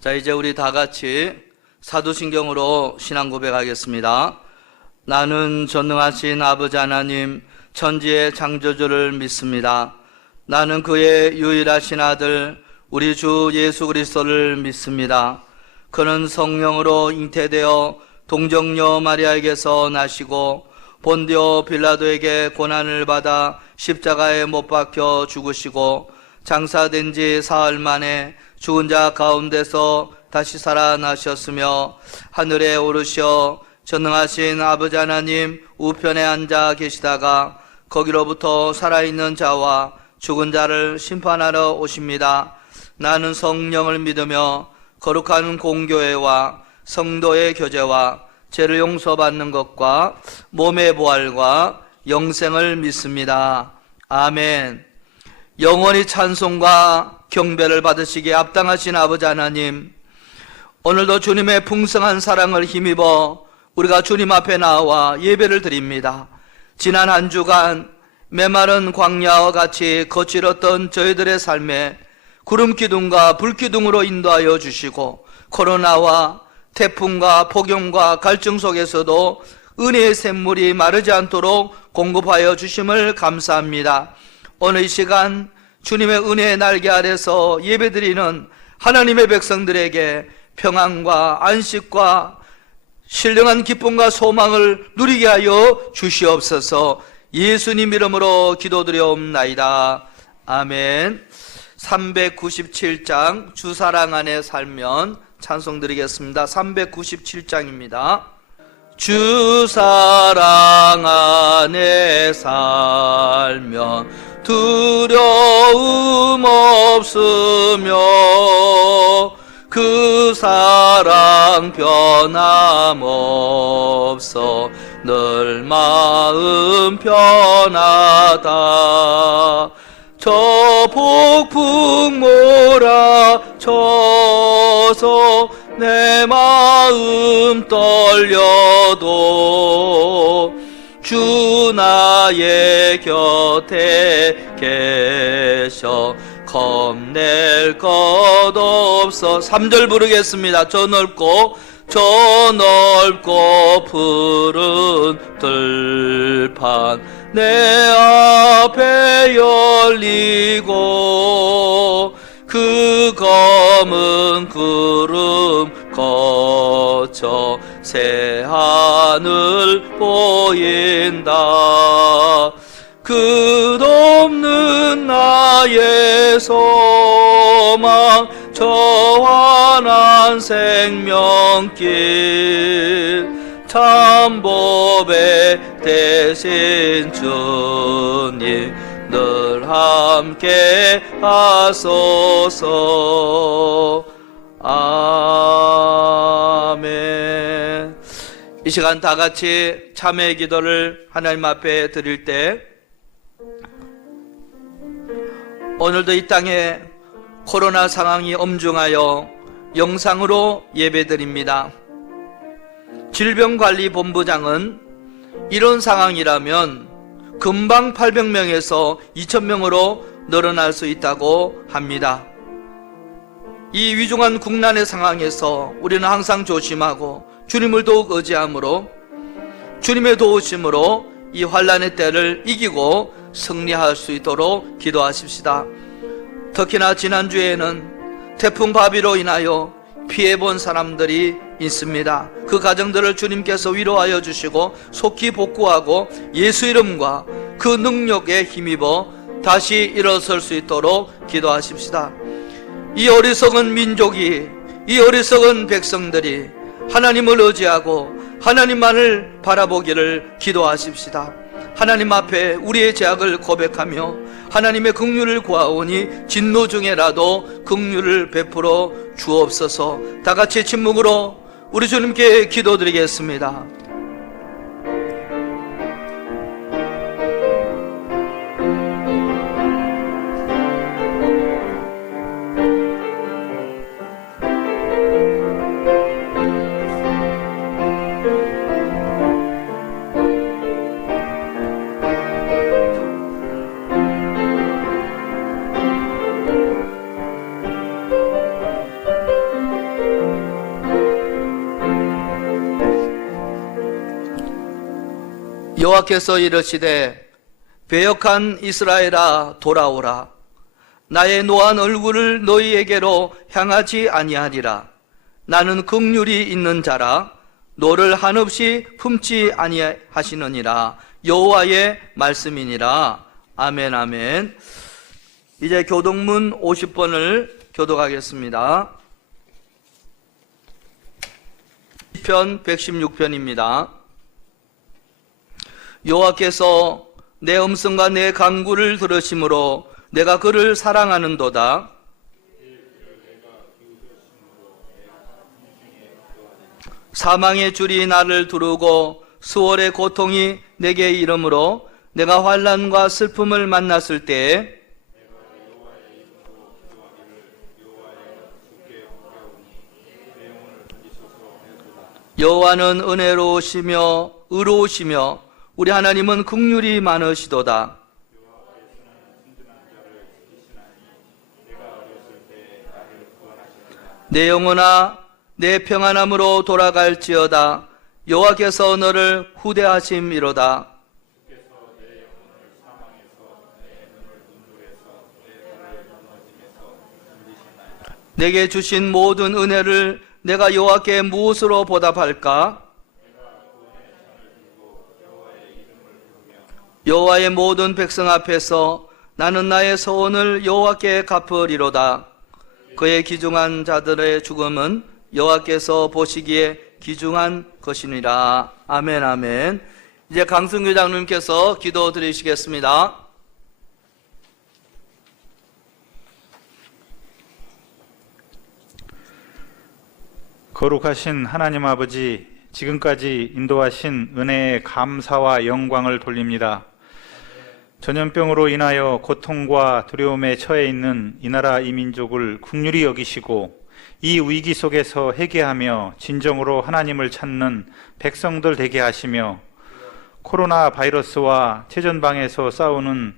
자, 이제 우리 다 같이 사도신경으로 신앙 고백하겠습니다. 나는 전능하신 아버지 하나님 천지의 창조주를 믿습니다. 나는 그의 유일하신 아들 우리 주 예수 그리스도를 믿습니다. 그는 성령으로 잉태되어 동정녀 마리아에게서 나시고 본디오 빌라도에게 고난을 받아 십자가에 못 박혀 죽으시고 장사된 지 사흘 만에 죽은 자 가운데서 다시 살아나셨으며 하늘에 오르셔 전능하신 아버지 하나님 우편에 앉아 계시다가 거기로부터 살아있는 자와 죽은 자를 심판하러 오십니다. 나는 성령을 믿으며 거룩한 공교회와 성도의 교제와 죄를 용서받는 것과 몸의 부활과 영생을 믿습니다. 아멘. 영원히 찬송과 경배를 받으시기에 합당하신 아버지 하나님, 오늘도 주님의 풍성한 사랑을 힘입어 우리가 주님 앞에 나와 예배를 드립니다. 지난 한 주간 메마른 광야와 같이 거칠었던 저희들의 삶에 구름 기둥과 불 기둥으로 인도하여 주시고 코로나와 태풍과 폭염과 갈증 속에서도 은혜의 샘물이 마르지 않도록 공급하여 주심을 감사합니다. 오늘 이 시간 주님의 은혜의 날개 아래서 예배드리는 하나님의 백성들에게 평안과 안식과 신령한 기쁨과 소망을 누리게 하여 주시옵소서. 예수님 이름으로 기도드려옵나이다. 아멘. 397장 주 사랑 안에 살면 찬송 드리겠습니다. 397장입니다. 주 사랑 안에 살면 두려움 없으며 그 사랑 변함없어 늘 마음 편하다. 저 폭풍 몰아쳐서 내 마음 떨려도 주 나의 곁에 계셔 겁낼 것 없어. 3절 부르겠습니다. 저 넓고 푸른 들판 내 앞에 열리고 그 검은 구름 거쳐 새 하늘 보인다. 끝없는 나의 소망 저 환한 생명길 참법의 대신 주님 늘 함께 하소서. 아멘. 이 시간 다 같이 참회의 기도를 하나님 앞에 드릴 때 오늘도 이 땅에 코로나 상황이 엄중하여 영상으로 예배드립니다. 질병관리본부장은 이런 상황이라면 금방 800명에서 2000명으로 늘어날 수 있다고 합니다. 이 위중한 국난의 상황에서 우리는 항상 조심하고 주님을 더욱 의지함으로 주님의 도우심으로 이 환난의 때를 이기고 승리할 수 있도록 기도하십시다. 특히나 지난주에는 태풍 바비로 인하여 피해본 사람들이 있습니다. 그 가정들을 주님께서 위로하여 주시고 속히 복구하고 예수 이름과 그 능력에 힘입어 다시 일어설 수 있도록 기도하십시다. 이 어리석은 민족이, 이 어리석은 백성들이 하나님을 의지하고 하나님만을 바라보기를 기도하십시다. 하나님 앞에 우리의 죄악을 고백하며 하나님의 긍휼을 구하오니 진노 중에라도 긍휼을 베풀어 주옵소서. 다 같이 침묵으로 우리 주님께 기도드리겠습니다. 여호와께서 이르시되 배역한 이스라엘아 돌아오라. 나의 노한 얼굴을 너희에게로 향하지 아니하리라. 나는 긍휼이 있는 자라 너를 한없이 품지 아니하시느니라. 여호와의 말씀이니라. 아멘 아멘. 이제 교독문 50번을 교독하겠습니다. 시편 116편입니다. 여호와께서 내 음성과 내 간구를 들으심으로 내가 그를 사랑하는도다. 사망의 줄이 나를 두르고 수월의 고통이 내게 이르므로 내가 환난과 슬픔을 만났을 때에 여호와는 은혜로우시며 의로우시며 우리 하나님은 긍휼이 많으시도다. 내 영혼아 내 평안함으로 돌아갈지어다. 여호와께서 너를 후대하심이로다. 내게 주신 모든 은혜를 내가 여호와께 무엇으로 보답할까? 여호와의 모든 백성 앞에서 나는 나의 서원을 여호와께 갚으리로다. 그의 기중한 자들의 죽음은 여호와께서 보시기에 기중한 것이니라. 아멘 아멘. 이제 강승규 장로님께서 기도 드리시겠습니다. 거룩하신 하나님 아버지, 지금까지 인도하신 은혜에 감사와 영광을 돌립니다. 전염병으로 인하여 고통과 두려움에 처해 있는 이 나라 이 민족을 긍휼히 여기시고 이 위기 속에서 회개하며 진정으로 하나님을 찾는 백성들 되게 하시며 코로나 바이러스와 최전방에서 싸우는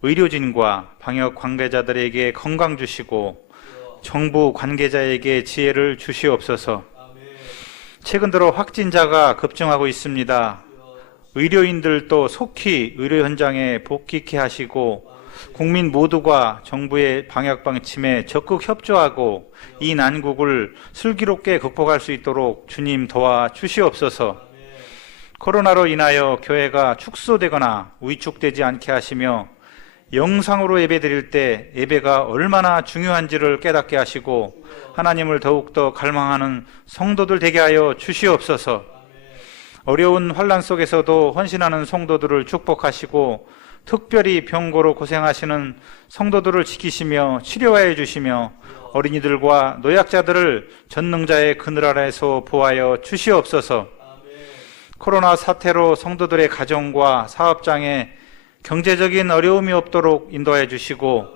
의료진과 방역 관계자들에게 건강 주시고 정부 관계자에게 지혜를 주시옵소서. 최근 들어 확진자가 급증하고 있습니다. 의료인들도 속히 의료 현장에 복귀케 하시고 국민 모두가 정부의 방역 방침에 적극 협조하고 이 난국을 슬기롭게 극복할 수 있도록 주님 도와 주시옵소서. 코로나로 인하여 교회가 축소되거나 위축되지 않게 하시며 영상으로 예배 드릴 때 예배가 얼마나 중요한지를 깨닫게 하시고 하나님을 더욱더 갈망하는 성도들 되게 하여 주시옵소서. 어려운 환난 속에서도 헌신하는 성도들을 축복하시고 특별히 병고로 고생하시는 성도들을 지키시며 치료하여 주시며 어린이들과 노약자들을 전능자의 그늘 아래에서 보호하여 주시옵소서. 코로나 사태로 성도들의 가정과 사업장에 경제적인 어려움이 없도록 인도해 주시고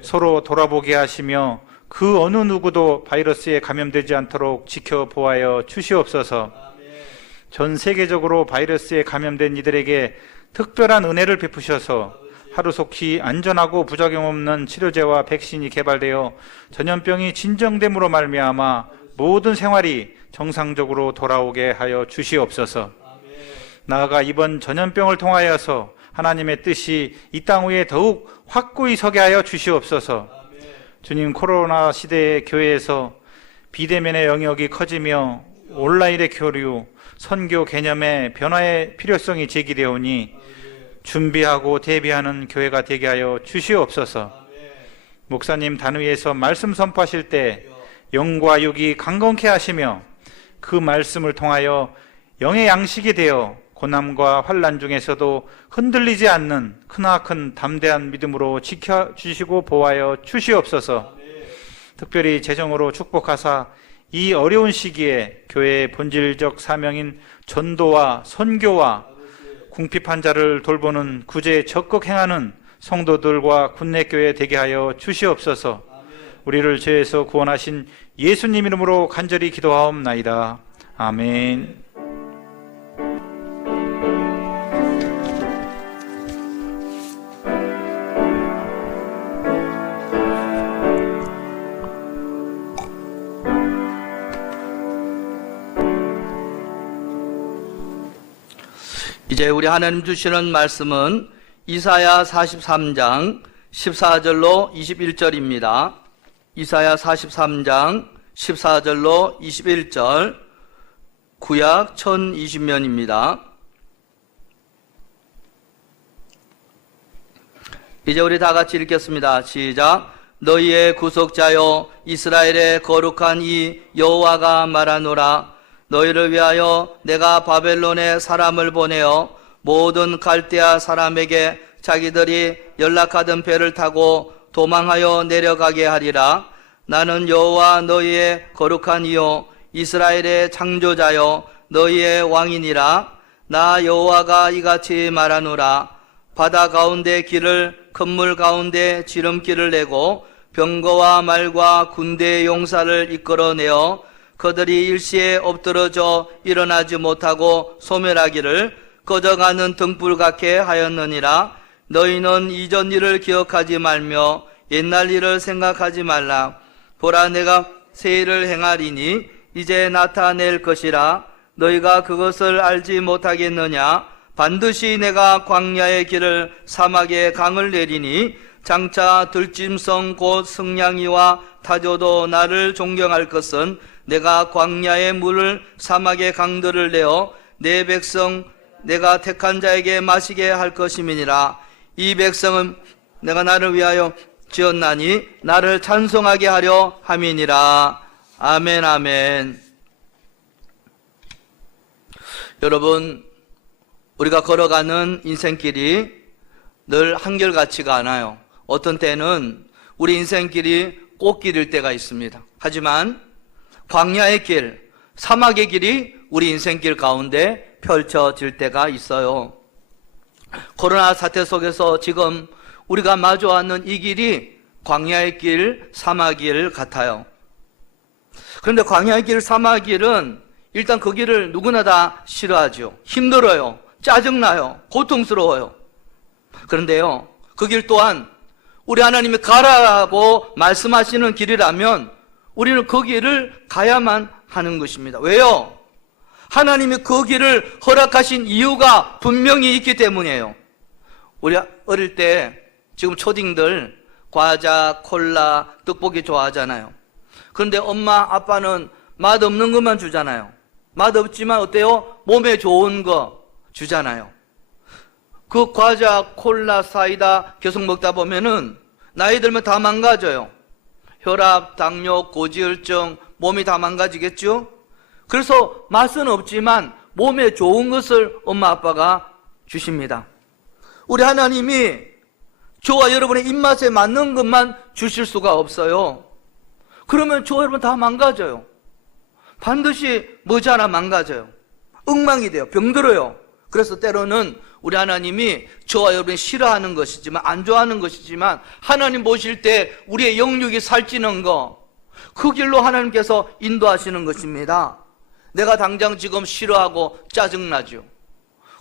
서로 돌아보게 하시며 그 어느 누구도 바이러스에 감염되지 않도록 지켜 보호하여 주시옵소서. 전 세계적으로 바이러스에 감염된 이들에게 특별한 은혜를 베푸셔서 하루속히 안전하고 부작용 없는 치료제와 백신이 개발되어 전염병이 진정됨으로 말미암아 모든 생활이 정상적으로 돌아오게 하여 주시옵소서. 나아가 이번 전염병을 통하여서 하나님의 뜻이 이 땅 위에 더욱 확고히 서게 하여 주시옵소서. 주님, 코로나 시대의 교회에서 비대면의 영역이 커지며 온라인의 교류, 선교 개념의 변화의 필요성이 제기되오니 준비하고 대비하는 교회가 되게 하여 주시옵소서. 목사님 단위에서 말씀 선포하실 때 영과 육이 강건케 하시며 그 말씀을 통하여 영의 양식이 되어 고난과 환난 중에서도 흔들리지 않는 크나큰 담대한 믿음으로 지켜주시고 보호하여 주시옵소서. 특별히 재정으로 축복하사 이 어려운 시기에 교회의 본질적 사명인 전도와 선교와 궁핍한 자를 돌보는 구제에 적극 행하는 성도들과 군내교회 되게 하여 주시옵소서. 우리를 죄에서 구원하신 예수님 이름으로 간절히 기도하옵나이다. 아멘. 이제 우리 하나님 주시는 말씀은 이사야 43장 14절로 21절입니다. 이사야 43장 14절로 21절, 구약 1020면입니다. 이제 우리 다 같이 읽겠습니다. 시작. 너희의 구속자여 이스라엘의 거룩한 이 여호와가 말하노라. 너희를 위하여 내가 바벨론에 사람을 보내어 모든 갈대아 사람에게 자기들이 연락하던 배를 타고 도망하여 내려가게 하리라. 나는 여호와 너희의 거룩한 이요 이스라엘의 창조자여 너희의 왕이니라. 나 여호와가 이같이 말하노라. 바다 가운데 길을 큰물 가운데 지름길을 내고 병거와 말과 군대의 용사를 이끌어내어 그들이 일시에 엎드러져 일어나지 못하고 소멸하기를 꺼져가는 등불 같게 하였느니라. 너희는 이전 일을 기억하지 말며 옛날 일을 생각하지 말라. 보라, 내가 새 일을 행하리니 이제 나타낼 것이라. 너희가 그것을 알지 못하겠느냐? 반드시 내가 광야의 길을 사막의 강을 내리니 장차 들짐승 곧 승냥이와 타조도 나를 존경할 것은 내가 광야의 물을 사막의 강들을 내어 내 백성 내가 택한 자에게 마시게 할 것임이니라. 이 백성은 내가 나를 위하여 지었나니 나를 찬송하게 하려 함이니라. 아멘, 아멘. 여러분, 우리가 걸어가는 인생길이 늘 한결같지가 않아요. 어떤 때는 우리 인생길이 꽃길일 때가 있습니다. 하지만 광야의 길, 사막의 길이 우리 인생길 가운데 펼쳐질 때가 있어요. 코로나 사태 속에서 지금 우리가 마주하는 이 길이 광야의 길, 사막의 길 같아요. 그런데 광야의 길, 사막의 길은 일단 그 길을 누구나 다 싫어하죠. 힘들어요. 짜증나요. 고통스러워요. 그런데요, 그 길 또한 우리 하나님이 가라고 말씀하시는 길이라면 우리는 그 길을 가야만 하는 것입니다. 왜요? 하나님이 그 길을 허락하신 이유가 분명히 있기 때문이에요. 우리 어릴 때 지금 초딩들 과자, 콜라, 떡볶이 좋아하잖아요. 그런데 엄마, 아빠는 맛없는 것만 주잖아요. 맛없지만 어때요? 몸에 좋은 거 주잖아요. 그 과자, 콜라, 사이다 계속 먹다 보면은 나이 들면 다 망가져요. 혈압, 당뇨, 고지혈증, 몸이 다 망가지겠죠? 그래서 맛은 없지만 몸에 좋은 것을 엄마, 아빠가 주십니다. 우리 하나님이 저와 여러분의 입맛에 맞는 것만 주실 수가 없어요. 그러면 저와 여러분 다 망가져요. 반드시 머지않아 망가져요. 엉망이 돼요. 병들어요. 그래서 때로는 우리 하나님이 저와 여러분이 싫어하는 것이지만, 안 좋아하는 것이지만, 하나님 보실 때 우리의 영육이 살찌는 거, 그 길로 하나님께서 인도하시는 것입니다. 내가 당장 지금 싫어하고 짜증나죠.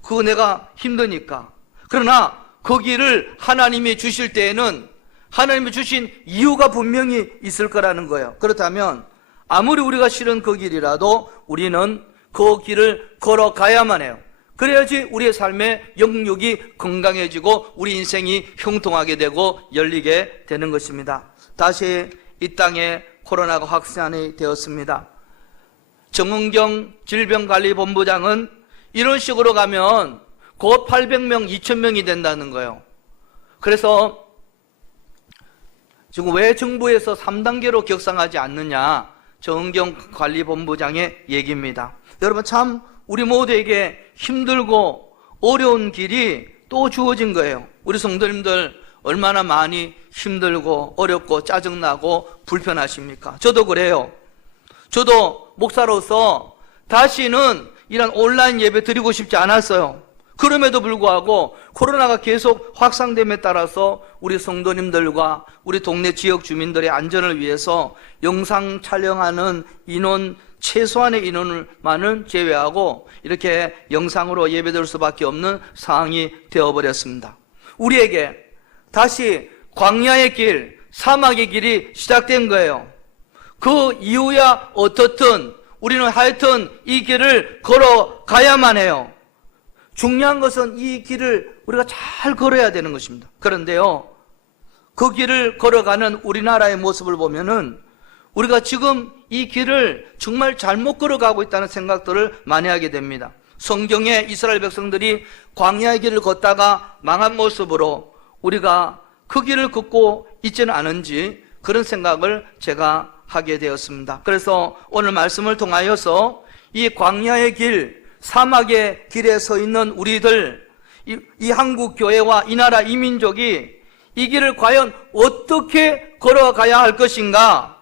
그거 내가 힘드니까. 그러나 그 길을 하나님이 주실 때에는 하나님이 주신 이유가 분명히 있을 거라는 거예요. 그렇다면 아무리 우리가 싫은 그 길이라도 우리는 그 길을 걸어가야만 해요. 그래야지 우리의 삶의 영육이 건강해지고 우리 인생이 형통하게 되고 열리게 되는 것입니다. 다시 이 땅에 코로나가 확산이 되었습니다. 정은경 질병관리본부장은 이런 식으로 가면 곧 800명, 2000명이 된다는 거예요. 그래서 지금 왜 정부에서 3단계로 격상하지 않느냐, 정은경 관리본부장의 얘기입니다. 여러분, 참 우리 모두에게 힘들고 어려운 길이 또 주어진 거예요. 우리 성도님들 얼마나 많이 힘들고 어렵고 짜증나고 불편하십니까? 저도 그래요. 저도 목사로서 다시는 이런 온라인 예배 드리고 싶지 않았어요. 그럼에도 불구하고 코로나가 계속 확산됨에 따라서 우리 성도님들과 우리 동네 지역 주민들의 안전을 위해서 영상 촬영하는 인원, 최소한의 인원만은 제외하고 이렇게 영상으로 예배드릴 수밖에 없는 상황이 되어버렸습니다. 우리에게 다시 광야의 길, 사막의 길이 시작된 거예요. 그 이유야 어떻든 우리는 하여튼 이 길을 걸어가야만 해요. 중요한 것은 이 길을 우리가 잘 걸어야 되는 것입니다. 그런데요, 그 길을 걸어가는 우리나라의 모습을 보면은 우리가 지금 이 길을 정말 잘못 걸어가고 있다는 생각들을 많이 하게 됩니다. 성경에 이스라엘 백성들이 광야의 길을 걷다가 망한 모습으로 우리가 그 길을 걷고 있지는 않은지 그런 생각을 제가 하게 되었습니다. 그래서 오늘 말씀을 통하여서 이 광야의 길, 사막의 길에 서 있는 우리들, 이 한국 교회와 이 나라 이민족이 이 길을 과연 어떻게 걸어가야 할 것인가,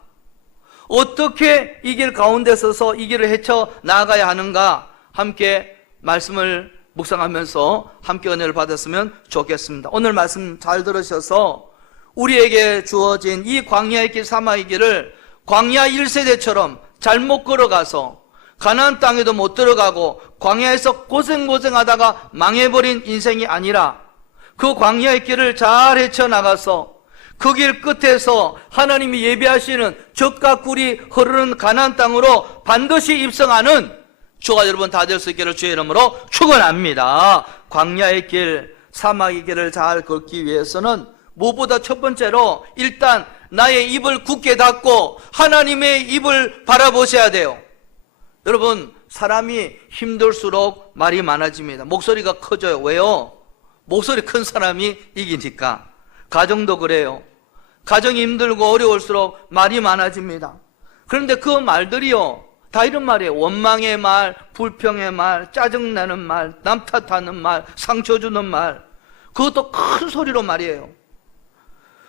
어떻게 이 길 가운데 서서 이 길을 헤쳐 나아가야 하는가, 함께 말씀을 묵상하면서 함께 은혜를 받았으면 좋겠습니다. 오늘 말씀 잘 들으셔서 우리에게 주어진 이 광야의 길, 사막의 길을 광야 1세대처럼 잘못 걸어가서 가나안 땅에도 못 들어가고 광야에서 고생하다가 망해버린 인생이 아니라 그 광야의 길을 잘 헤쳐나가서 그 길 끝에서 하나님이 예비하시는 젖과 꿀이 흐르는 가나안 땅으로 반드시 입성하는 저와 여러분 다 될 수 있기를 주의 이름으로 축원합니다. 광야의 길, 사막의 길을 잘 걷기 위해서는 무엇보다 첫 번째로 일단 나의 입을 굳게 닫고 하나님의 입을 바라보셔야 돼요. 여러분, 사람이 힘들수록 말이 많아집니다. 목소리가 커져요. 왜요? 목소리 큰 사람이 이기니까. 가정도 그래요. 가정이 힘들고 어려울수록 말이 많아집니다. 그런데 그 말들이요, 다 이런 말이에요. 원망의 말, 불평의 말, 짜증나는 말, 남 탓하는 말, 상처 주는 말, 그것도 큰 소리로 말이에요.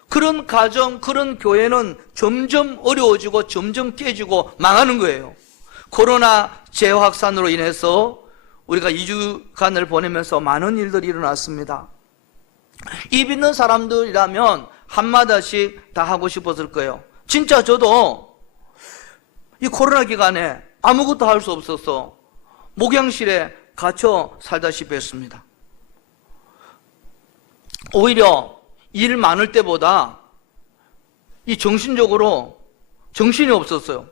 그런 가정, 그런 교회는 점점 어려워지고 점점 깨지고 망하는 거예요. 코로나 재확산으로 인해서 우리가 2주간을 보내면서 많은 일들이 일어났습니다. 입 있는 사람들이라면 한마디씩 다 하고 싶었을 거예요. 진짜 저도 이 코로나 기간에 아무것도 할 수 없어서 목양실에 갇혀 살다시피 했습니다. 오히려 일 많을 때보다 이 정신적으로 정신이 없었어요.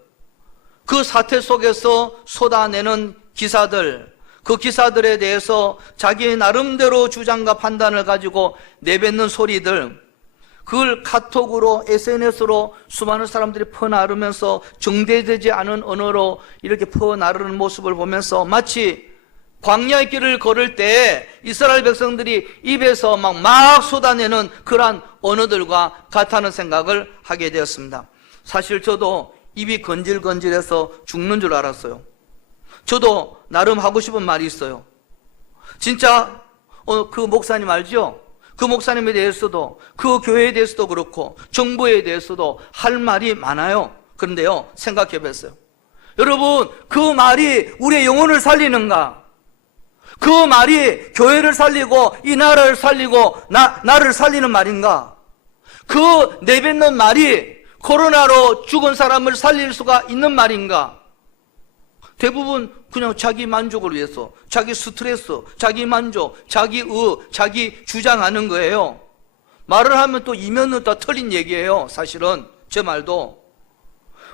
그 사태 속에서 쏟아내는 기사들, 그 기사들에 대해서 자기의 나름대로 주장과 판단을 가지고 내뱉는 소리들, 그걸 카톡으로, SNS로 수많은 사람들이 퍼나르면서 정제되지 않은 언어로 이렇게 퍼나르는 모습을 보면서 마치 광야의 길을 걸을 때 이스라엘 백성들이 입에서 막 쏟아내는 그러한 언어들과 같다는 생각을 하게 되었습니다. 사실 저도 입이 건질건질해서 죽는 줄 알았어요. 저도 나름 하고 싶은 말이 있어요. 진짜 그 목사님 알죠? 그 목사님에 대해서도, 그 교회에 대해서도 그렇고 정부에 대해서도 할 말이 많아요. 그런데요, 생각해 봤어요. 여러분, 그 말이 우리의 영혼을 살리는가? 그 말이 교회를 살리고 이 나라를 살리고 나를 살리는 말인가? 그 내뱉는 말이 코로나로 죽은 사람을 살릴 수가 있는 말인가? 대부분 그냥 자기 만족을 위해서, 자기 스트레스, 자기 만족, 자기 자기 주장하는 거예요. 말을 하면 또 이면은 다 틀린 얘기예요. 사실은 제 말도.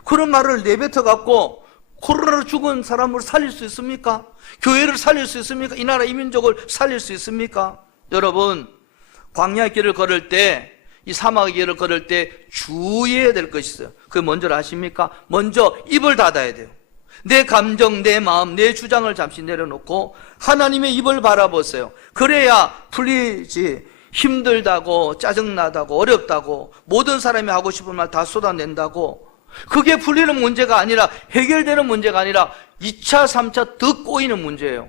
그런 말을 내뱉어 갖고 코로나로 죽은 사람을 살릴 수 있습니까? 교회를 살릴 수 있습니까? 이 나라 이민족을 살릴 수 있습니까? 여러분, 광야의 길을 걸을 때, 이 사막의 길을 걸을 때 주의해야 될 것이 있어요. 그게 뭔지 아십니까? 먼저 입을 닫아야 돼요. 내 감정, 내 마음, 내 주장을 잠시 내려놓고 하나님의 입을 바라보세요. 그래야 풀리지. 힘들다고, 짜증나다고, 어렵다고, 모든 사람이 하고 싶은 말 다 쏟아낸다고, 그게 풀리는 문제가 아니라, 해결되는 문제가 아니라 2차, 3차 더 꼬이는 문제예요.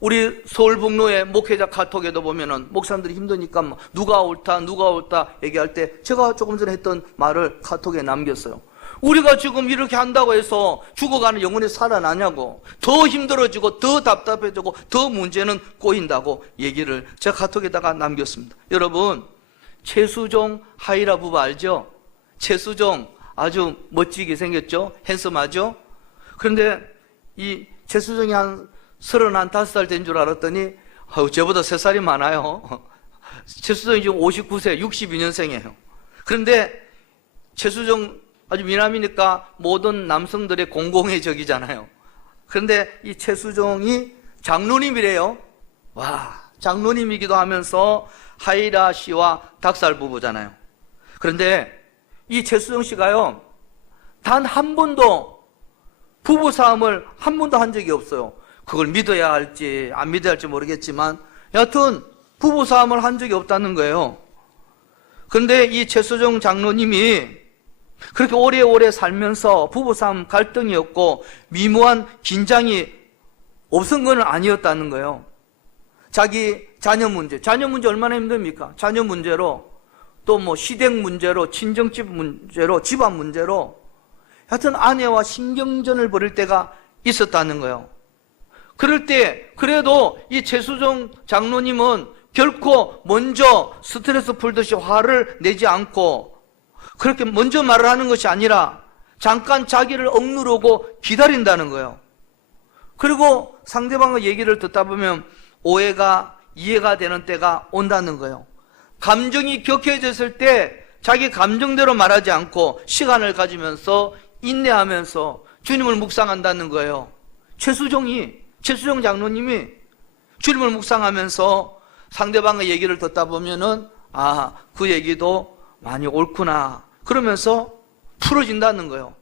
우리 서울북로의 목회자 카톡에도 보면은 목사님들이 힘드니까 누가 옳다 얘기할 때 제가 조금 전에 했던 말을 카톡에 남겼어요. 우리가 지금 이렇게 한다고 해서 죽어가는 영혼이 살아나냐고, 더 힘들어지고 더 답답해지고 더 문제는 꼬인다고 얘기를 제가 카톡에다가 남겼습니다. 여러분, 최수종 하이라 부부 알죠? 최수종 아주 멋지게 생겼죠? 핸섬하죠? 그런데 이 최수종이 한 35살 된 줄 알았더니 저보다 3살이 많아요. 최수종이 지금 59세, 62년생이에요. 그런데 최수종 아주 미남이니까 모든 남성들의 공공의 적이잖아요. 그런데 이 최수종이 장로님이래요. 와, 장로님이기도 하면서 하이라 씨와 닭살 부부잖아요. 그런데 이 최수정 씨가요, 단 한 번도 부부싸움을 한 번도 한 적이 없어요. 그걸 믿어야 할지 안 믿어야 할지 모르겠지만 여하튼 부부싸움을 한 적이 없다는 거예요. 그런데 이 최수정 장로님이 그렇게 오래오래 살면서 부부싸움 갈등이 없고 미묘한 긴장이 없은 건 아니었다는 거예요. 자기 자녀 문제 얼마나 힘듭니까? 자녀 문제로, 또 뭐 시댁 문제로, 친정집 문제로, 집안 문제로 하여튼 아내와 신경전을 벌일 때가 있었다는 거예요. 그럴 때 그래도 이 최수정 장로님은 결코 먼저 스트레스 풀듯이 화를 내지 않고 그렇게 먼저 말을 하는 것이 아니라 잠깐 자기를 억누르고 기다린다는 거예요. 그리고 상대방의 얘기를 듣다 보면 오해가 이해가 되는 때가 온다는 거예요. 감정이 격해졌을 때 자기 감정대로 말하지 않고 시간을 가지면서 인내하면서 주님을 묵상한다는 거예요. 최수정 장로님이 주님을 묵상하면서 상대방의 얘기를 듣다 보면은 아, 그 얘기도 많이 옳구나 그러면서 풀어진다는 거예요.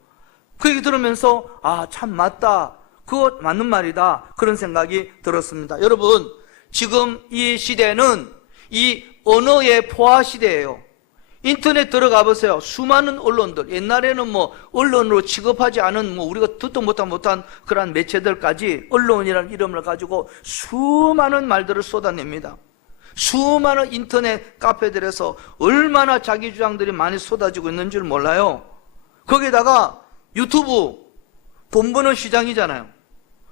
그 얘기 들으면서 아, 참 맞다, 그거 맞는 말이다, 그런 생각이 들었습니다. 여러분, 지금 이 시대는 이 언어의 포화 시대예요. 인터넷 들어가 보세요. 수많은 언론들, 옛날에는 뭐 언론으로 취급하지 않은 뭐 우리가 듣도 못한 그러한 매체들까지 언론이라는 이름을 가지고 수많은 말들을 쏟아냅니다. 수많은 인터넷 카페들에서 얼마나 자기 주장들이 많이 쏟아지고 있는 줄 몰라요. 거기다가 유튜브 돈 버는 시장이잖아요.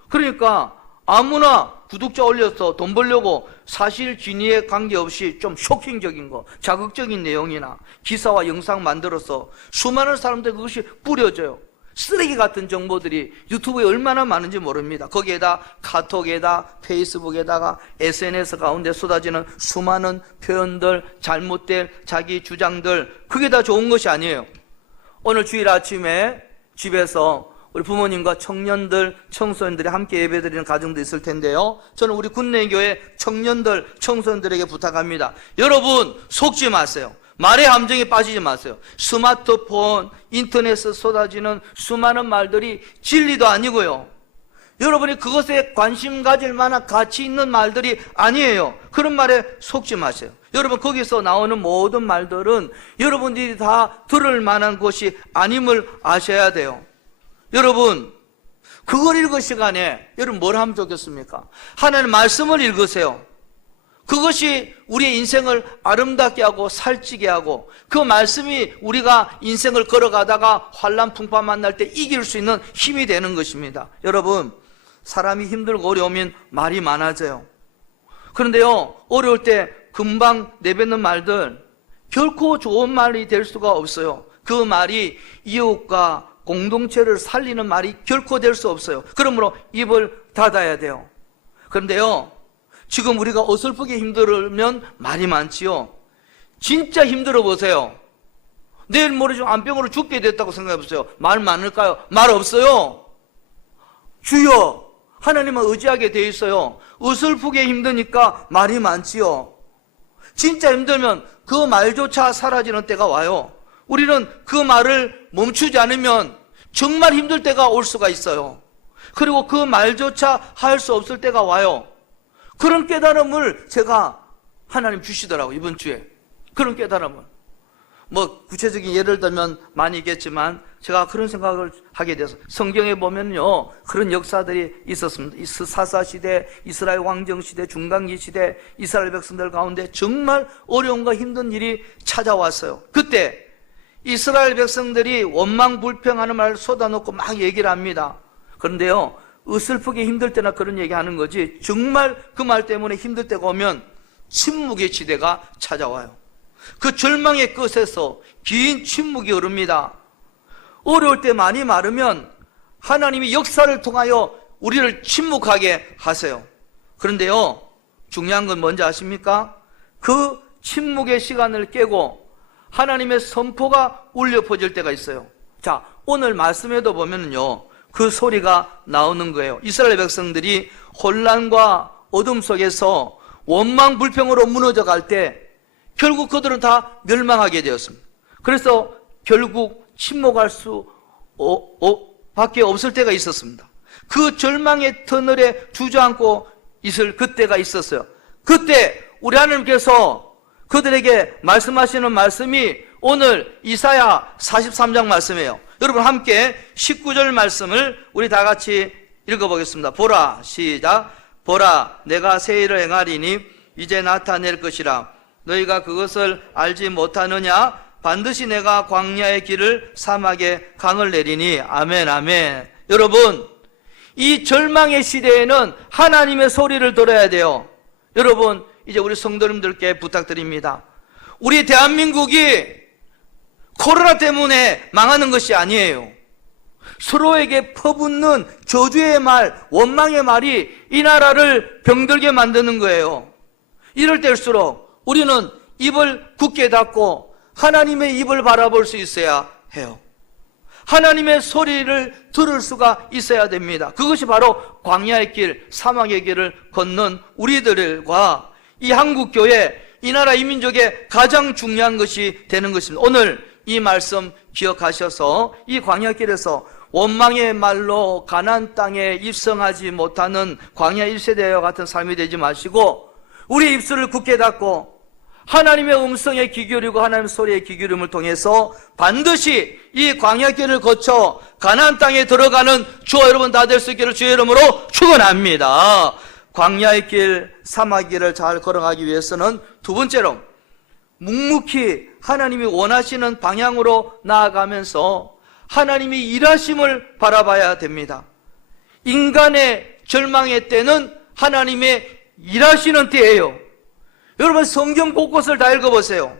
그러니까 아무나 구독자 올려서 돈 벌려고 사실 진위에 관계없이 좀 쇼킹적인 거, 자극적인 내용이나 기사와 영상 만들어서 수많은 사람들 그것이 뿌려져요. 쓰레기 같은 정보들이 유튜브에 얼마나 많은지 모릅니다. 거기에다 카톡에다 페이스북에다가 SNS 가운데 쏟아지는 수많은 표현들, 잘못된 자기 주장들, 그게 다 좋은 것이 아니에요. 오늘 주일 아침에 집에서 우리 부모님과 청년들, 청소년들이 함께 예배드리는 가정도 있을 텐데요. 저는 우리 군내교회 청년들, 청소년들에게 부탁합니다. 여러분, 속지 마세요. 말의 함정에 빠지지 마세요. 스마트폰, 인터넷에 쏟아지는 수많은 말들이 진리도 아니고요. 여러분이 그것에 관심 가질 만한 가치 있는 말들이 아니에요. 그런 말에 속지 마세요. 여러분, 거기서 나오는 모든 말들은 여러분들이 다 들을 만한 것이 아님을 아셔야 돼요. 여러분, 그걸 읽을 시간에 여러분 뭘 하면 좋겠습니까? 하나님 말씀을 읽으세요. 그것이 우리의 인생을 아름답게 하고 살찌게 하고 그 말씀이 우리가 인생을 걸어가다가 환난 풍파 만날 때 이길 수 있는 힘이 되는 것입니다. 여러분, 사람이 힘들고 어려우면 말이 많아져요. 그런데요, 어려울 때 금방 내뱉는 말들 결코 좋은 말이 될 수가 없어요. 그 말이 이웃과 공동체를 살리는 말이 결코 될 수 없어요. 그러므로 입을 닫아야 돼요. 그런데요, 지금 우리가 어설프게 힘들면 말이 많지요. 진짜 힘들어 보세요. 내일 모레 암병으로 죽게 됐다고 생각해 보세요. 말 많을까요? 말 없어요. 주여, 하나님은 의지하게 돼 있어요. 어설프게 힘드니까 말이 많지요. 진짜 힘들면 그 말조차 사라지는 때가 와요. 우리는 그 말을 멈추지 않으면 정말 힘들 때가 올 수가 있어요. 그리고 그 말조차 할 수 없을 때가 와요. 그런 깨달음을 제가 하나님 주시더라고요, 이번 주에. 그런 깨달음을. 뭐 구체적인 예를 들면 많이 있겠지만 제가 그런 생각을 하게 돼서 성경에 보면요, 그런 역사들이 있었습니다. 사사시대, 이스라엘 왕정시대, 중간기 시대, 이스라엘 백성들 가운데 정말 어려움과 힘든 일이 찾아왔어요. 그때 이스라엘 백성들이 원망불평하는 말을 쏟아놓고 막 얘기를 합니다. 그런데요, 어설프게 힘들 때나 그런 얘기하는 거지 정말 그 말 때문에 힘들 때가 오면 침묵의 시대가 찾아와요. 그 절망의 끝에서 긴 침묵이 흐릅니다. 어려울 때 많이 말하면 하나님이 역사를 통하여 우리를 침묵하게 하세요. 그런데요, 중요한 건 뭔지 아십니까? 그 침묵의 시간을 깨고 하나님의 선포가 울려 퍼질 때가 있어요. 자, 오늘 말씀에도 보면요, 그 소리가 나오는 거예요. 이스라엘 백성들이 혼란과 어둠 속에서 원망 불평으로 무너져 갈 때 결국 그들은 다 멸망하게 되었습니다. 그래서 결국 침묵할 수 밖에 없을 때가 있었습니다. 그 절망의 터널에 주저앉고 있을 그때가 있었어요. 그때 우리 하나님께서 그들에게 말씀하시는 말씀이 오늘 이사야 43장 말씀이에요. 여러분 함께 19절 말씀을 우리 다 같이 읽어보겠습니다. 보라, 시작. 보라, 내가 새 일을 행하리니 이제 나타낼 것이라. 너희가 그것을 알지 못하느냐? 반드시 내가 광야의 길을 사막에 강을 내리니. 아멘, 아멘. 여러분, 이 절망의 시대에는 하나님의 소리를 들어야 돼요. 여러분, 이제 우리 성도님들께 부탁드립니다. 우리 대한민국이 코로나 때문에 망하는 것이 아니에요. 서로에게 퍼붓는 저주의 말, 원망의 말이 이 나라를 병들게 만드는 거예요. 이럴 때일수록 우리는 입을 굳게 닫고 하나님의 입을 바라볼 수 있어야 해요. 하나님의 소리를 들을 수가 있어야 됩니다. 그것이 바로 광야의 길, 사막의 길을 걷는 우리들과 이 한국교회, 이 나라 이 민족의 가장 중요한 것이 되는 것입니다. 오늘 이 말씀 기억하셔서 이 광야길에서 원망의 말로 가나안 땅에 입성하지 못하는 광야 1세대와 같은 삶이 되지 마시고 우리 입술을 굳게 닫고 하나님의 음성에 귀 기울이고 하나님의 소리에 귀 기울임을 통해서 반드시 이 광야길을 거쳐 가나안 땅에 들어가는 저와 여러분 다 될 수 있기를 주의 이름으로 축원합니다. 광야의 길, 사막의 길을 잘 걸어가기 위해서는 두 번째로 묵묵히 하나님이 원하시는 방향으로 나아가면서 하나님이 일하심을 바라봐야 됩니다. 인간의 절망의 때는 하나님의 일하시는 때예요. 여러분 성경 곳곳을 다 읽어보세요.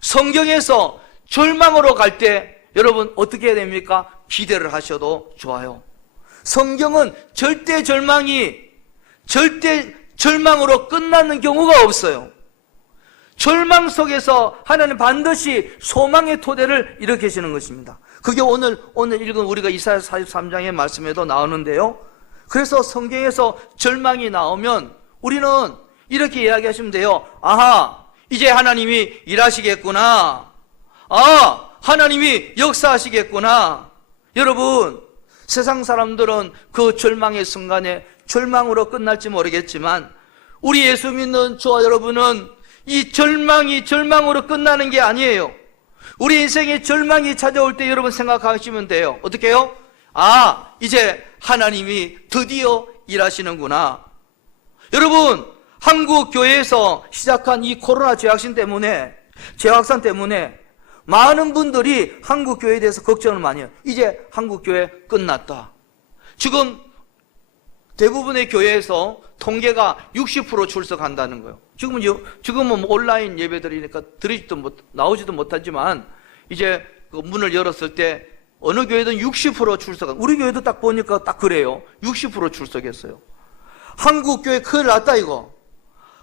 성경에서 절망으로 갈 때 여러분 어떻게 해야 됩니까? 기대를 하셔도 좋아요. 성경은 절대 절망으로 끝나는 경우가 없어요. 절망 속에서 하나님 반드시 소망의 토대를 일으키시는 것입니다. 그게 오늘 읽은 우리가 이사야 43장의 말씀에도 나오는데요. 그래서 성경에서 절망이 나오면 우리는 이렇게 이야기하시면 돼요. 아하, 이제 하나님이 일하시겠구나. 아, 하나님이 역사하시겠구나. 여러분, 세상 사람들은 그 절망의 순간에 절망으로 끝날지 모르겠지만 우리 예수 믿는 저와 여러분은 이 절망이 절망으로 끝나는 게 아니에요. 우리 인생에 절망이 찾아올 때 여러분 생각하시면 돼요. 어떻게 해요? 아, 이제 하나님이 드디어 일하시는구나. 여러분, 한국 교회에서 시작한 이 코로나 재확산 때문에 많은 분들이 한국 교회에 대해서 걱정을 많이 해요. 이제 한국 교회 끝났다. 지금 대부분의 교회에서 통계가 60% 출석한다는 거예요. 지금은 뭐 온라인 예배드리니까 나오지도 못하지만 이제 그 문을 열었을 때 어느 교회든 60% 출석한, 우리 교회도 딱 보니까 딱 그래요. 60% 출석했어요. 한국 교회 큰일 났다 이거.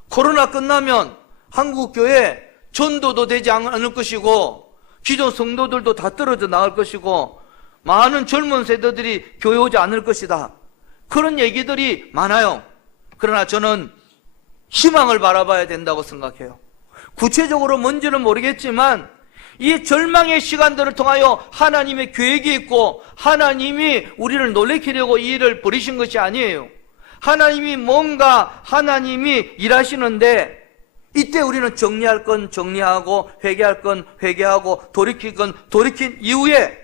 코로나 끝나면 한국 교회 전도도 되지 않을 것이고 기존 성도들도 다 떨어져 나갈 것이고 많은 젊은 세대들이 교회 오지 않을 것이다. 그런 얘기들이 많아요. 그러나 저는 희망을 바라봐야 된다고 생각해요. 구체적으로 뭔지는 모르겠지만 이 절망의 시간들을 통하여 하나님의 계획이 있고 하나님이 우리를 놀래키려고 이 일을 벌이신 것이 아니에요. 하나님이 일하시는데 이때 우리는 정리할 건 정리하고 회개할 건 회개하고 돌이킬 건 돌이킨 이후에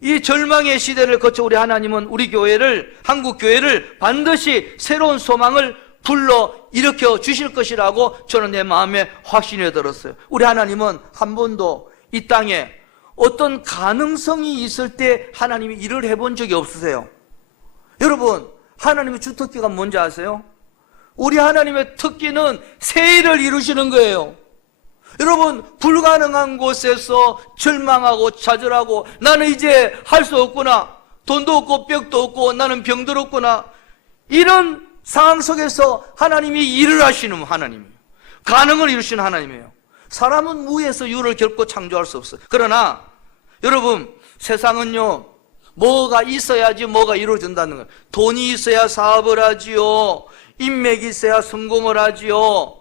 이 절망의 시대를 거쳐 우리 하나님은 우리 교회를, 한국 교회를 반드시 새로운 소망을 불러 일으켜 주실 것이라고 저는 내 마음에 확신이 들었어요. 우리 하나님은 한 번도 이 땅에 어떤 가능성이 있을 때 하나님이 일을 해본 적이 없으세요. 여러분, 하나님의 주특기가 뭔지 아세요? 우리 하나님의 특기는 새 일을 이루시는 거예요. 여러분, 불가능한 곳에서 절망하고 좌절하고 나는 이제 할 수 없구나, 돈도 없고 벽도 없고 나는 병들었구나, 이런 상황 속에서 하나님이 일을 하시는 하나님이에요. 가능을 이루시는 하나님이에요. 사람은 무에서 유를 결코 창조할 수 없어요. 그러나 여러분, 세상은요, 뭐가 있어야지 뭐가 이루어진다는 거예요. 돈이 있어야 사업을 하지요. 인맥이 있어야 성공을 하지요.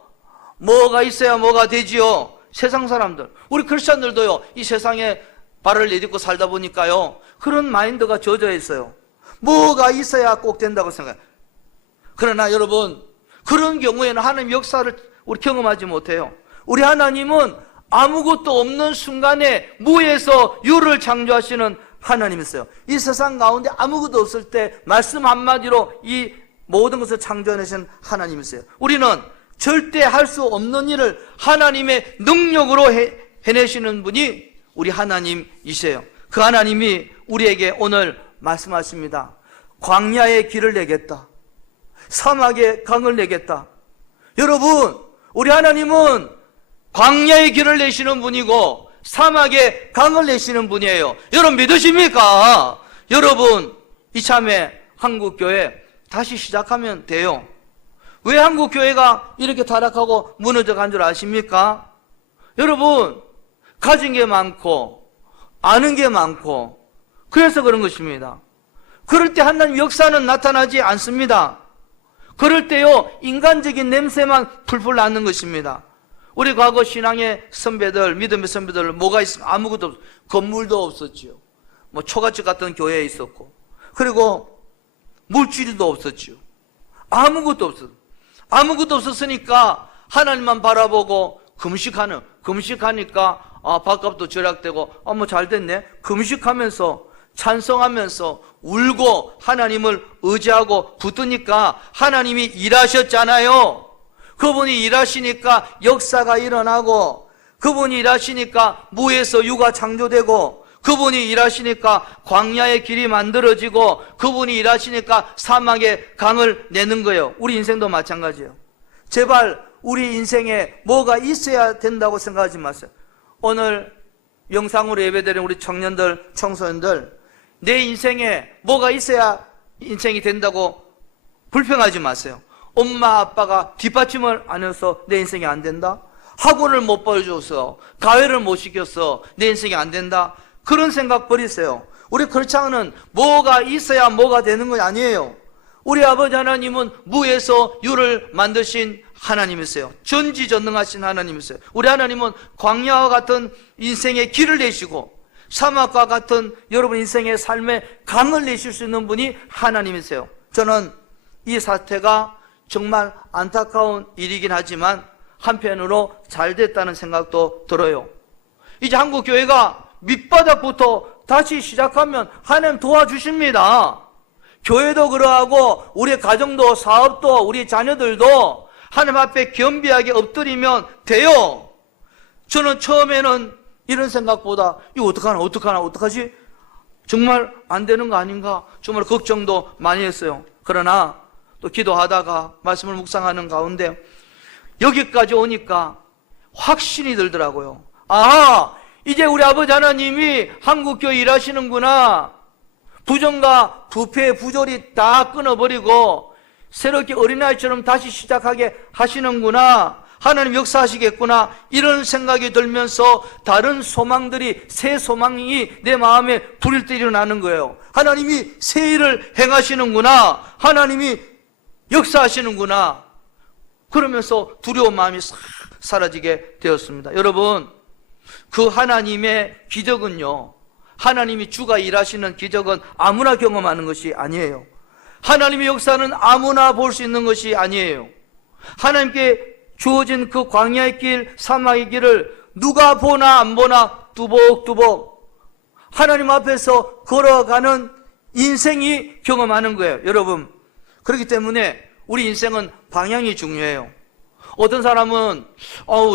뭐가 있어야 뭐가 되지요. 세상 사람들, 우리 크리스천들도요, 이 세상에 발을 내딛고 살다 보니까요, 그런 마인드가 젖어 있어요. 뭐가 있어야 꼭 된다고 생각해요. 그러나 여러분, 그런 경우에는 하나님 역사를 우리 경험하지 못해요. 우리 하나님은 아무것도 없는 순간에 무에서 유를 창조하시는 하나님이세요. 이 세상 가운데 아무것도 없을 때 말씀 한마디로 이 모든 것을 창조해내신 하나님이세요. 우리는 절대 할 수 없는 일을 하나님의 능력으로 해내시는 분이 우리 하나님이세요. 그 하나님이 우리에게 오늘 말씀하십니다. 광야의 길을 내겠다. 사막의 강을 내겠다. 여러분, 우리 하나님은 광야의 길을 내시는 분이고 사막의 강을 내시는 분이에요. 여러분 믿으십니까? 여러분, 이참에 한국교회 다시 시작하면 돼요. 왜 한국교회가 이렇게 타락하고 무너져 간 줄 아십니까? 여러분, 가진 게 많고 아는 게 많고 그래서 그런 것입니다. 그럴 때 하나님 역사는 나타나지 않습니다. 그럴 때요, 인간적인 냄새만 풀풀 나는 것입니다. 우리 과거 신앙의 선배들, 믿음의 선배들 뭐가 있으면 아무것도 없었어요. 건물도 없었지요. 뭐 초가집 같은 교회에 있었고, 그리고 물질도 없었지요. 아무것도 없었어요. 아무것도 없었으니까 하나님만 바라보고 금식하니까 밥값도 절약되고 뭐 잘 됐네. 금식하면서 찬송하면서 울고 하나님을 의지하고 붙으니까 하나님이 일하셨잖아요. 그분이 일하시니까 역사가 일어나고, 그분이 일하시니까 무에서 유가 창조되고, 그분이 일하시니까 광야의 길이 만들어지고, 그분이 일하시니까 사막의 강을 내는 거예요. 우리 인생도 마찬가지예요. 제발 우리 인생에 뭐가 있어야 된다고 생각하지 마세요. 오늘 영상으로 예배드리는 우리 청년들, 청소년들, 내 인생에 뭐가 있어야 인생이 된다고 불평하지 마세요. 엄마 아빠가 뒷받침을 안 해서 내 인생이 안 된다? 학원을 못 보여줘서, 가회를 못 시켰어, 내 인생이 안 된다? 그런 생각 버리세요. 우리 크리스찬은 뭐가 있어야 뭐가 되는 건 아니에요. 우리 아버지 하나님은 무에서 유를 만드신 하나님이세요. 전지전능하신 하나님이세요. 우리 하나님은 광야와 같은 인생의 길을 내시고 사막과 같은 여러분 인생의 삶의 강을 내실 수 있는 분이 하나님이세요. 저는 이 사태가 정말 안타까운 일이긴 하지만 한편으로 잘 됐다는 생각도 들어요. 이제 한국교회가 밑바닥부터 다시 시작하면 하나님 도와주십니다. 교회도 그러하고 우리 가정도 사업도 우리 자녀들도 하나님 앞에 겸비하게 엎드리면 돼요. 저는 처음에는 이런 생각보다 이거 어떡하지? 정말 안 되는 거 아닌가? 정말 걱정도 많이 했어요. 그러나 또 기도하다가 말씀을 묵상하는 가운데 여기까지 오니까 확신이 들더라고요. 이제 우리 아버지 하나님이 한국교회 일하시는구나. 부정과 부패, 부조리 다 끊어버리고 새롭게 어린아이처럼 다시 시작하게 하시는구나. 하나님 역사하시겠구나. 이런 생각이 들면서 다른 소망들이, 새 소망이 내 마음에 불일 때 일어나는 거예요. 하나님이 새 일을 행하시는구나. 하나님이 역사하시는구나. 그러면서 두려운 마음이 싹 사라지게 되었습니다. 여러분, 그 하나님의 기적은요, 하나님이 주가 일하시는 기적은 아무나 경험하는 것이 아니에요. 하나님의 역사는 아무나 볼 수 있는 것이 아니에요. 하나님께 주어진 그 광야의 길, 사막의 길을 누가 보나 안 보나 뚜벅뚜벅 하나님 앞에서 걸어가는 인생이 경험하는 거예요. 여러분, 그렇기 때문에 우리 인생은 방향이 중요해요. 어떤 사람은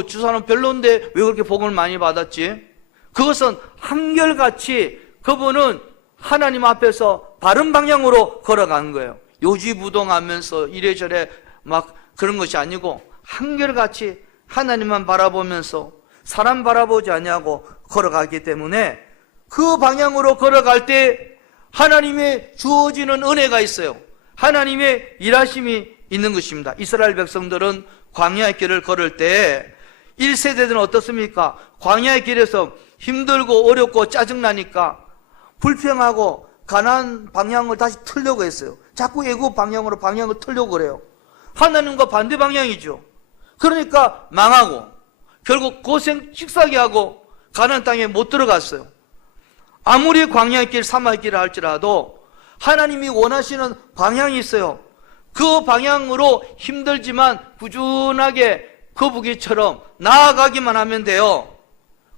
저 사람 별론데 왜 그렇게 복을 많이 받았지? 그것은 한결같이 그분은 하나님 앞에서 바른 방향으로 걸어가는 거예요. 요지부동하면서 이래저래 막 그런 것이 아니고 한결같이 하나님만 바라보면서 사람 바라보지 아니하고 걸어가기 때문에 그 방향으로 걸어갈 때 하나님의 주어지는 은혜가 있어요. 하나님의 일하심이 있는 것입니다. 이스라엘 백성들은 광야의 길을 걸을 때 1세대들은 어떻습니까? 광야의 길에서 힘들고 어렵고 짜증나니까 불평하고 가나안 방향을 다시 틀려고 했어요. 자꾸 애굽 방향으로 방향을 틀려고 그래요. 하나님과 반대 방향이죠. 그러니까 망하고 결국 고생 식사하게 하고 가나안 땅에 못 들어갔어요. 아무리 광야의 길, 사막의 길을 할지라도 하나님이 원하시는 방향이 있어요. 그 방향으로 힘들지만 꾸준하게 거북이처럼 나아가기만 하면 돼요.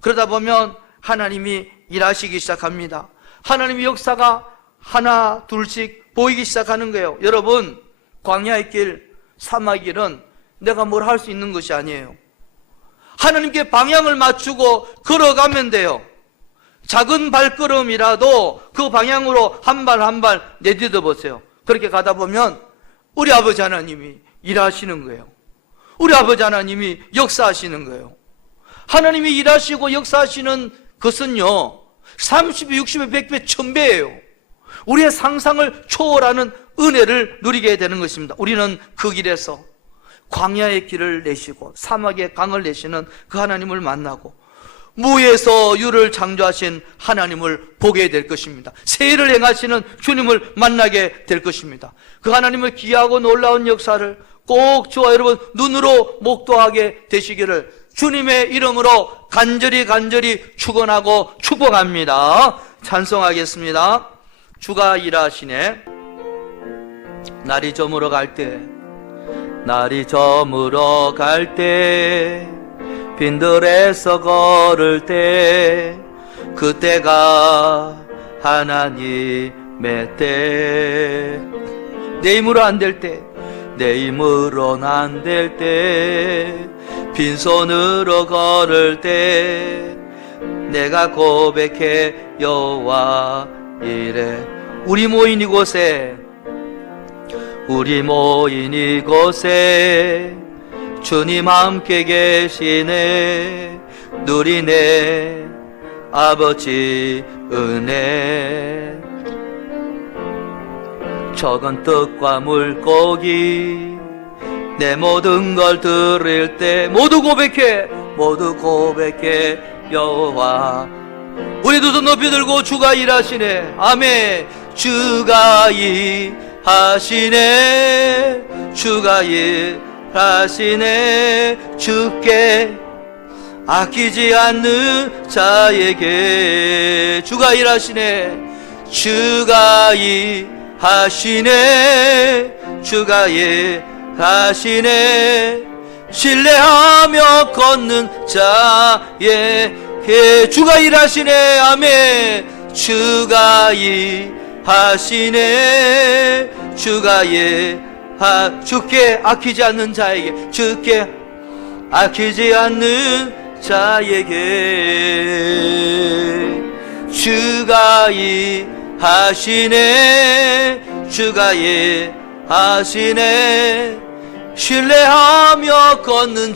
그러다 보면 하나님이 일하시기 시작합니다. 하나님의 역사가 하나 둘씩 보이기 시작하는 거예요. 여러분, 광야의 길, 사막의 길은 내가 뭘 할 수 있는 것이 아니에요. 하나님께 방향을 맞추고 걸어가면 돼요. 작은 발걸음이라도 그 방향으로 한 발 한 발 내딛어 보세요. 그렇게 가다 보면 우리 아버지 하나님이 일하시는 거예요. 우리 아버지 하나님이 역사하시는 거예요. 하나님이 일하시고 역사하시는 것은요 30배, 60배, 100배, 1000배예요. 우리의 상상을 초월하는 은혜를 누리게 되는 것입니다. 우리는 그 길에서 광야의 길을 내시고 사막의 강을 내시는 그 하나님을 만나고 무에서 유를 창조하신 하나님을 보게 될 것입니다. 세일을 행하시는 주님을 만나게 될 것입니다. 그 하나님의 귀하고 놀라운 역사를 꼭 저와 여러분 눈으로 목도하게 되시기를 주님의 이름으로 간절히 축원하고 축복합니다. 찬송하겠습니다. 주가 일하시네. 날이 저물어 갈 때, 날이 저물어 갈 때, 빈들에서 걸을 때, 그때가 하나님의 때. 내 힘으로 안 될 때, 내 힘으로는 안 될 때, 빈손으로 걸을 때, 내가 고백해 여호와 이래. 우리 모인 이곳에 주님 함께 계시네. 누리네 아버지 은혜. 적은 떡과 물고기 내 모든 걸 들을 때 모두 고백해 여호와. 우리 두 손 높이 들고 주가 일하시네. 아멘. 주가 일하시네. 주가 일하시네. 주께 아끼지 않는 자에게 주가 일하시네. 주가 일하시네. 주가 일하시네. 신뢰하며 걷는 자에게 주가 일하시네. 아멘. 주가 일하시네. 주가 주께 아끼지 않는 자에게, 주께 아끼지 않는 자에게 주가 일하시네. 주가 일하시네. 신뢰하며 걷는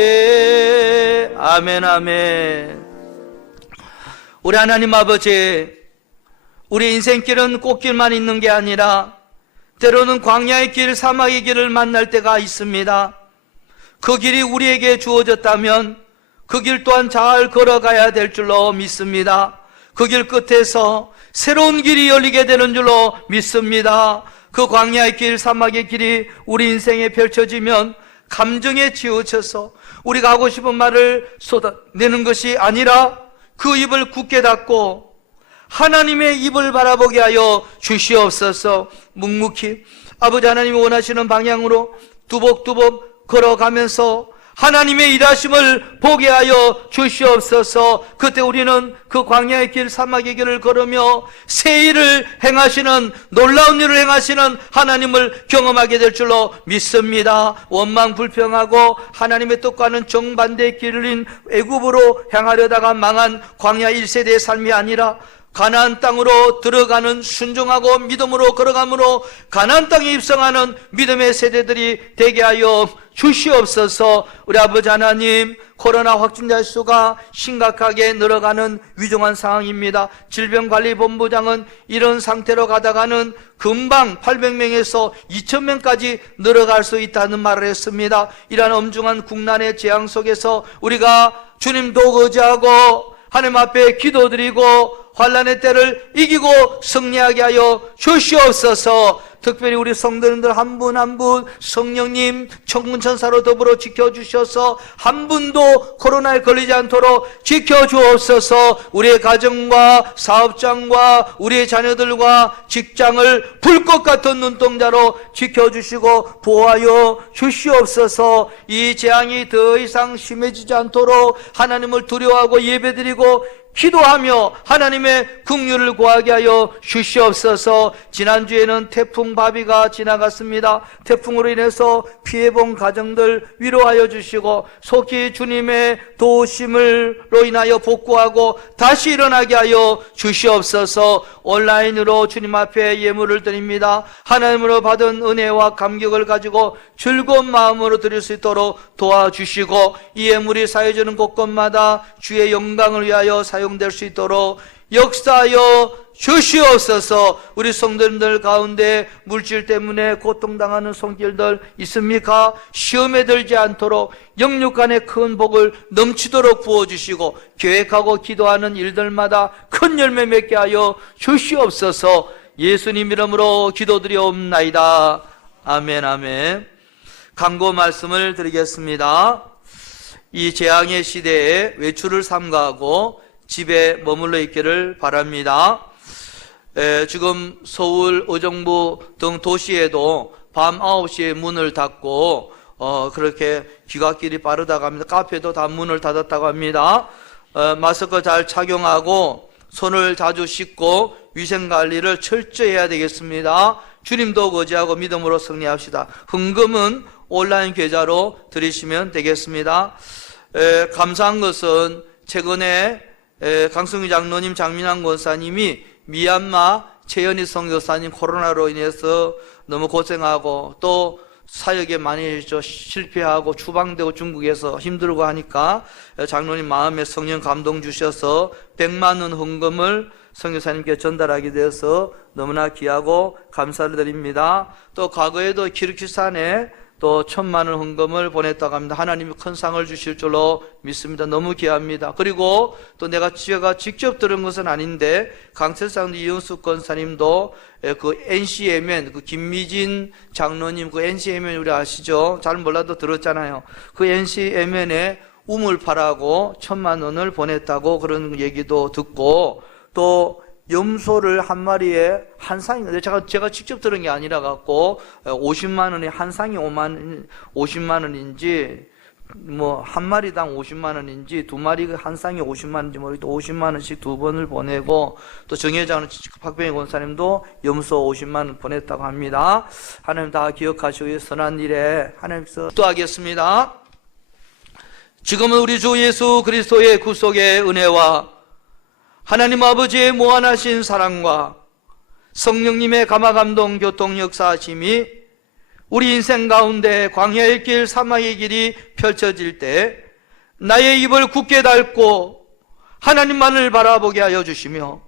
자에게. 아멘 아멘. 우리 하나님 아버지, 우리 인생길은 꽃길만 있는 게 아니라 때로는 광야의 길, 사막의 길을 만날 때가 있습니다. 그 길이 우리에게 주어졌다면 그 길 또한 잘 걸어가야 될 줄로 믿습니다. 그 길 끝에서 새로운 길이 열리게 되는 줄로 믿습니다. 그 광야의 길, 사막의 길이 우리 인생에 펼쳐지면 감정에 치우쳐서 우리가 하고 싶은 말을 쏟아내는 것이 아니라 그 입을 굳게 닫고 하나님의 입을 바라보게 하여 주시옵소서. 묵묵히 아버지 하나님이 원하시는 방향으로 두벅두벅 걸어가면서 하나님의 일하심을 보게 하여 주시옵소서. 그때 우리는 그 광야의 길, 사막의 길을 걸으며 새 일을 행하시는, 놀라운 일을 행하시는 하나님을 경험하게 될 줄로 믿습니다. 원망 불평하고 하나님의 뜻과는 정반대의 길인 애굽으로 향하려다가 망한 광야 1세대의 삶이 아니라 가나안 땅으로 들어가는 순종하고 믿음으로 걸어감으로 가나안 땅에 입성하는 믿음의 세대들이 되게 하여 주시옵소서. 우리 아버지 하나님, 코로나 확진자 수가 심각하게 늘어가는 위중한 상황입니다. 질병관리본부장은 이런 상태로 가다가는 금방 800명에서 2000명까지 늘어갈 수 있다는 말을 했습니다. 이러한 엄중한 국난의 재앙 속에서 우리가 주님도 의지하고 하나님 앞에 기도드리고 환난의 때를 이기고 승리하게 하여 주시옵소서. 특별히 우리 성도님들 한 분 한 분 성령님 천군천사로 더불어 지켜주셔서 한 분도 코로나에 걸리지 않도록 지켜주옵소서. 우리의 가정과 사업장과 우리의 자녀들과 직장을 불꽃 같은 눈동자로 지켜주시고 보호하여 주시옵소서. 이 재앙이 더 이상 심해지지 않도록 하나님을 두려워하고 예배드리고 기도하며 하나님의 긍휼을 구하게 하여 주시옵소서. 지난주에는 태풍 바비가 지나갔습니다. 태풍으로 인해서 피해본 가정들 위로하여 주시고 속히 주님의 도우심으로 인하여 복구하고 다시 일어나게 하여 주시옵소서. 온라인으로 주님 앞에 예물을 드립니다. 하나님으로 받은 은혜와 감격을 가지고 즐거운 마음으로 드릴 수 있도록 도와주시고 이 예물이 사해지는 곳곳마다 주의 영광을 위하여 사용될 수 있도록 역사하여 주시옵소서. 우리 성도님들 가운데 물질 때문에 고통당하는 손길들 있습니까? 시험에 들지 않도록 영육간의 큰 복을 넘치도록 부어주시고 계획하고 기도하는 일들마다 큰 열매 맺게 하여 주시옵소서. 예수님 이름으로 기도드리옵나이다. 아멘 아멘. 강고 말씀을 드리겠습니다. 이 재앙의 시대에 외출을 삼가하고 집에 머물러 있기를 바랍니다. 지금 서울, 의정부 등 도시에도 밤 9시에 문을 닫고 그렇게 귀갓길이 빠르다고 합니다. 카페도 다 문을 닫았다고 합니다. 마스크 잘 착용하고 손을 자주 씻고 위생관리를 철저히 해야 되겠습니다. 주님도 거지하고 믿음으로 승리합시다. 헌금은 온라인 계좌로 드리시면 되겠습니다. 감사한 것은 최근에 강승규 장로님, 장민환 권사님이 미얀마 최연희 선교사님 코로나로 인해서 너무 고생하고 또 사역에 많이 실패하고 추방되고 중국에서 힘들고 하니까 장로님 마음에 성령 감동 주셔서 100만 원 헌금을 선교사님께 전달하게 되어서 너무나 귀하고 감사를 드립니다. 또 과거에도 키르기스탄에 또 1,000만 원 헌금을 보냈다고 합니다. 하나님이 큰 상을 주실 줄로 믿습니다. 너무 귀합니다. 그리고 또 제가 직접 들은 것은 아닌데 강철상 이영숙 권사님도 그 NCMN 그 김미진 장로님 그 NCMN 우리 아시죠? 잘 몰라도 들었잖아요. 그 NCMN에 우물파라고 1,000만 원을 보냈다고 그런 얘기도 듣고 또 염소를 한 마리에 한 상인데 제가 직접 들은 게 아니라 갖고 50만 원에 한 상이 50만 원인지 뭐 한 마리당 50만 원인지 두 마리 한 상이 50만 원인지 모르겠는데 50만 원씩 두 번을 보내고 또 정혜장 박병희 권사님도 염소 50만 원 보냈다고 합니다. 하나님 다 기억하시고 선한 일에 하나님께서 기도하겠습니다. 지금은 우리 주 예수 그리스도의 구속의 은혜와 하나님 아버지의 무한하신 사랑과 성령님의 감화감동 교통 역사하심이 우리 인생 가운데 광야의 길 사막의 길이 펼쳐질 때 나의 입을 굳게 닫고 하나님만을 바라보게 하여 주시며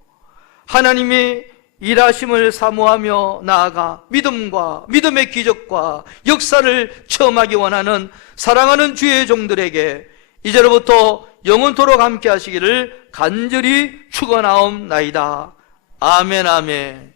하나님이 일하심을 사모하며 나아가 믿음과 믿음의 기적과 역사를 체험하기 원하는 사랑하는 주의 종들에게 이제로부터 영원토록 함께 하시기를 간절히 축원하옵나이다. 아멘 아멘.